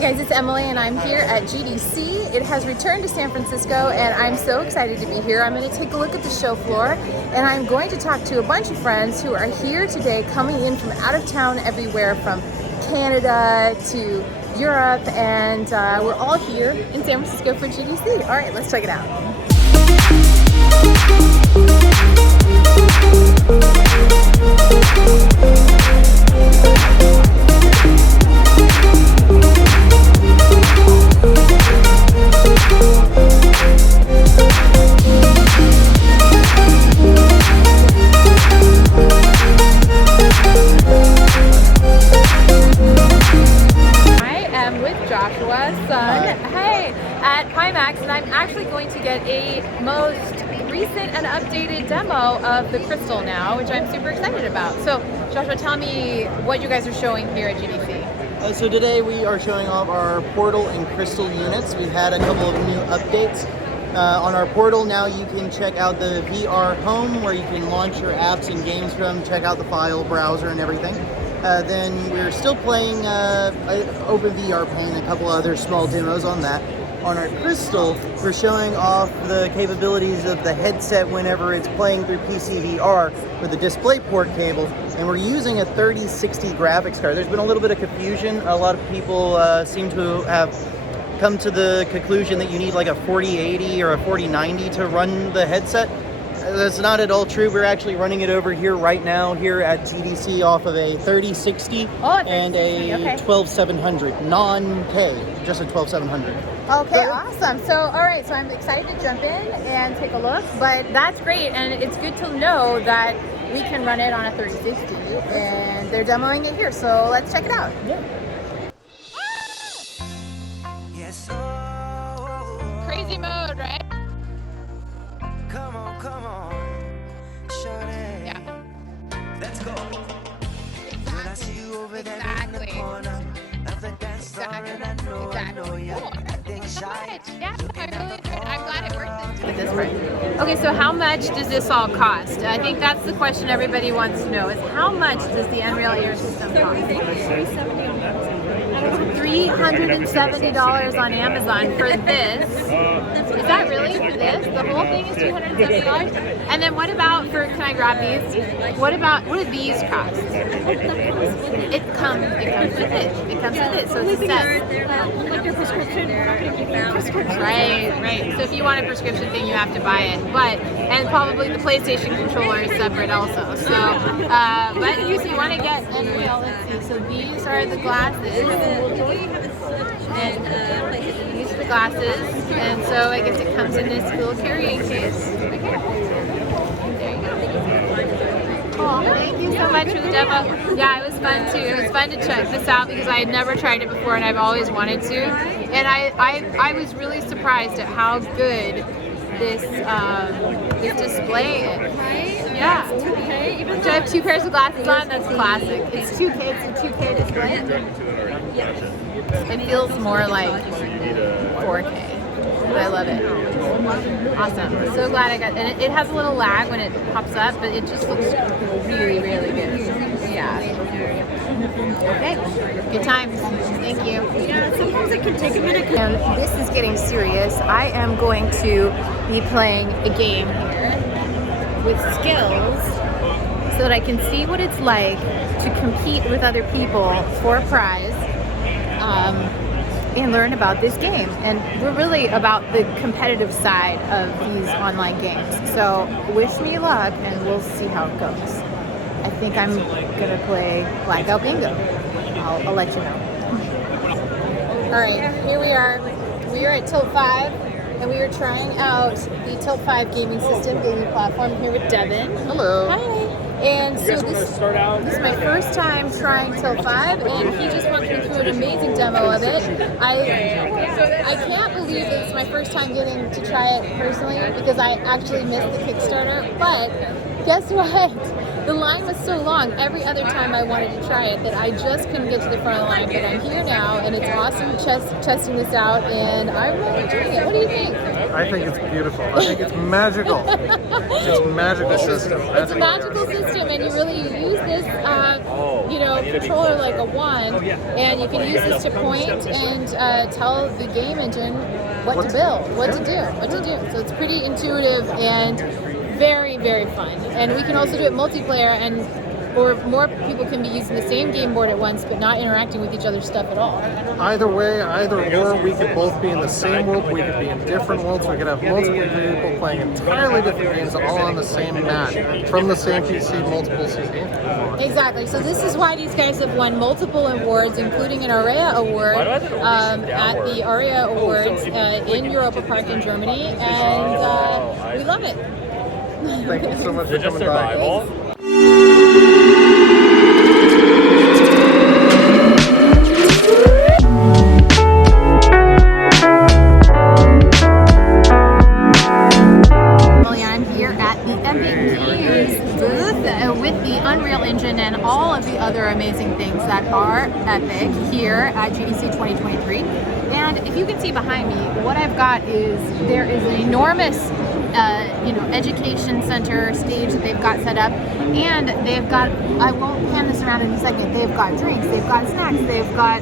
Hey guys, it's Emily and I'm here at GDC. It has returned to San Francisco and I'm so excited to be here. I'm going to take a look at the show floor and I'm going to talk to a bunch of friends who are here today coming in from out of town everywhere from Canada to Europe, and we're all here in San Francisco for GDC. All right, let's check it out. At Pimax, and I'm actually going to get a most recent and updated demo of the crystal now, which I'm super excited about. So Joshua, tell me what you guys are showing here at GDC. So today we are showing off our portal and crystal units. We've had a couple of new updates. On our portal now you can check out the VR home where you can launch your apps and games from, check out the file browser and everything. Then we're still playing OpenVR Paint, a couple other small demos on that. On our crystal, we're showing off the capabilities of the headset whenever it's playing through PCVR with a DisplayPort cable, and we're using a 3060 graphics card. There's been a little bit of confusion. A lot of people seem to have come to the conclusion that you need like a 4080 or a 4090 to run the headset. That's not at all true. We're actually running it over here right now here at GDC off of a 3060 and a 12700 non-K, just a 12700. Okay, awesome. So, all right, so I'm excited to jump in and take a look, but that's great, and it's good to know that we can run it on a 3060, and they're demoing it here, so let's check it out. Yeah. Crazy mode, right? Come on, shorty. Yeah. Let's go. When I see you over there in the corner of the dance floor, and I know you acting shy. Yeah, I really enjoyed it. I'm glad it worked with this right. Okay, so how much does this all cost? I think that's the question everybody wants to know, is how much does the Unreal Air system cost? $370 on Amazon for this. Is that really for this? The whole thing is $270? And then what about for, can I grab these? What do these cost? It comes with it. It comes with it, so it's a set. Like your prescription, Right. So if you want a prescription thing, you have to buy it. And probably the PlayStation controller is separate also. So, but if you want to get Unreal, let's see. So these are the glasses. And these are the glasses. And so I guess it comes in this little carrying case. Okay. There you go. Oh, thank you so much for the demo. Yeah, it was fun too. It was fun to check this out because I had never tried it before and I've always wanted to. And I was really surprised at how good this display is. Yeah. Do I have two pairs of glasses on? That's classic. It's 2K. It's a 2K display. It feels more like 4K. I love it. Awesome. So glad I got, and it has a little lag when it pops up, but it just looks really, really good. Yeah. Okay. Good times. Thank you. Yeah, sometimes it can take a minute. And this is getting serious. I am going to be playing a game here with skills so that I can see what it's like to compete with other people for a prize. And learn about this game, and we're really about the competitive side of these online games, so wish me luck and we'll see how it goes. I think I'm gonna play Blackout Bingo. I'll let you know. Alright, here we are at Tilt 5 and we are trying out the Tilt 5 gaming platform here with Devin. Hello. Hi. And so this is my first time trying Tilt 5, and he just went me through an amazing demo of it. I can't believe that it's my first time getting to try it personally because I actually missed the Kickstarter, but guess what? The line was so long every other time I wanted to try it that I just couldn't get to the front of the line, but I'm here now, and it's awesome testing this out, and I'm really enjoying it. What do you think? I think it's beautiful. I think it's magical. It's a magical system. It's a magical system, and you really use this, controller like a wand, and you can use this to point and tell the game engine what to build, what to do. So it's pretty intuitive and very, very fun. And we can also do it multiplayer, or more people can be using the same game board at once, but not interacting with each other's stuff at all. Either way, either or, we could both be in the same world, we could be in different worlds, we could have multiple people playing entirely different games all on the same mat, from the same PC, multiple systems. Exactly. So this is why these guys have won multiple awards, including an ARIA award at the ARIA Awards in Europa Park in Germany, and we love it. Thank you so much for coming by. With the Unreal Engine and all of the other amazing things that are epic here at GDC 2023. And if you can see behind me, what I've got is there is an enormous education center stage that they've got set up, and they've got, I won't pan this around in a second, they've got drinks, they've got snacks, they've got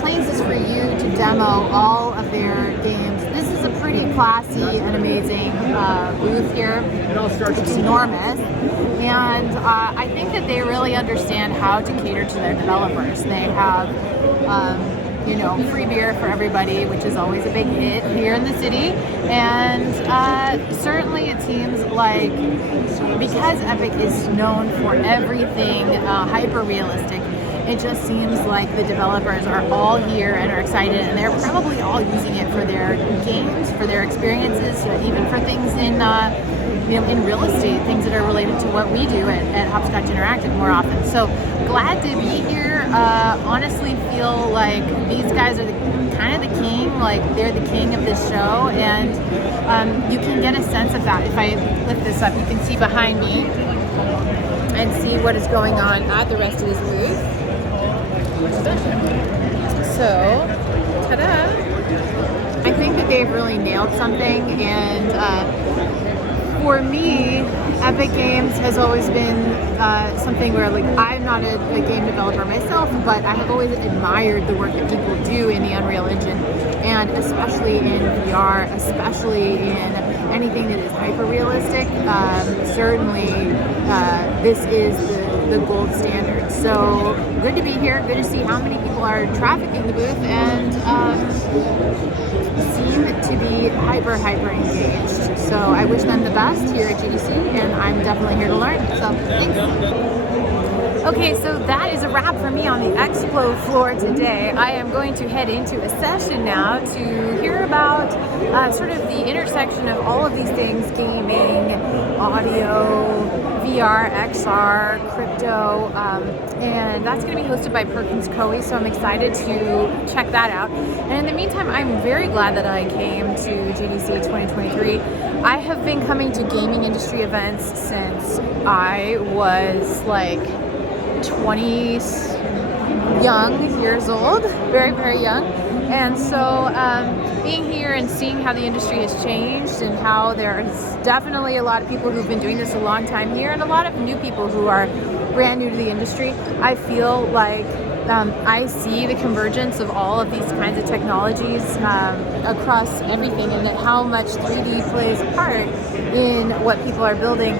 places for you to demo all of their games. This is a pretty classy and amazing booth here. It's enormous, and I think that they really understand how to cater to their developers. They have free beer for everybody, which is always a big hit here in the city. And certainly it seems like, because Epic is known for everything hyper-realistic, it just seems like the developers are all here and are excited, and they're probably all using it for their games, for their experiences, even for things in real estate, things that are related to what we do at Hopscotch Interactive more often. So glad to be here. Honestly feel like these guys are kind of the king, like they're the king of this show, and you can get a sense of that. If I lift this up, you can see behind me and see what is going on at the rest of this booth. So, ta-da! I think that they've really nailed something, and for me, Epic Games has always been something where, like, I'm not a game developer myself, but I have always admired the work that people do in the Unreal Engine, and especially in VR, especially in anything that is hyper-realistic. Certainly, this is the gold standard. So good to be here, good to see how many people are trafficking the booth, and seem to be hyper engaged. So I wish them the best here at GDC, and I'm definitely here to learn. So thanks. Okay, so that is a wrap for me on the expo floor today. I am going to head into a session now to hear about sort of the intersection of all of these things: gaming, audio, VR, XR, crypto, and that's going to be hosted by Perkins Coie, so I'm excited to check that out. And in the meantime, I'm very glad that I came to GDC 2023. I have been coming to gaming industry events since I was like 20 years old, very young. And so being here and seeing how the industry has changed, and how there's definitely a lot of people who've been doing this a long time here, and a lot of new people who are brand new to the industry, I feel like I see the convergence of all of these kinds of technologies across everything, and that how much 3D plays a part in what people are building,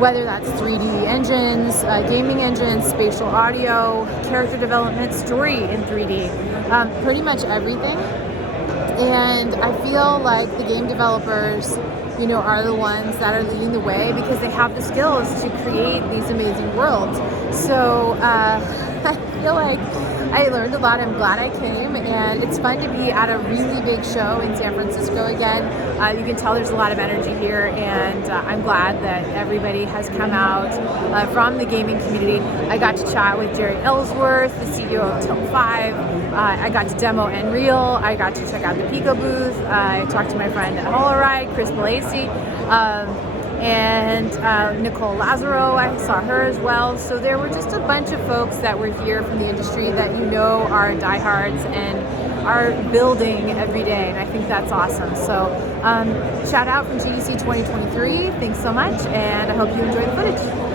whether that's 3D engines, gaming engines, spatial audio, character development, story in 3D, pretty much everything. And I feel like the game developers, are the ones that are leading the way, because they have the skills to create these amazing worlds. So I feel like I learned a lot. I'm glad I came, and it's fun to be at a really big show in San Francisco again. You can tell there's a lot of energy here, and I'm glad that everybody has come out from the gaming community. I got to chat with Jerry Ellsworth, the CEO of Tilt 5. I got to demo Unreal. I got to check out the Pico booth. I talked to my friend at HoloRide, Chris Malasey. and Nicole Lazaro, I saw her as well. So there were just a bunch of folks that were here from the industry that you know are diehards and are building every day, and I think that's awesome. So shout out from GDC 2023. Thanks so much, and I hope you enjoy the footage.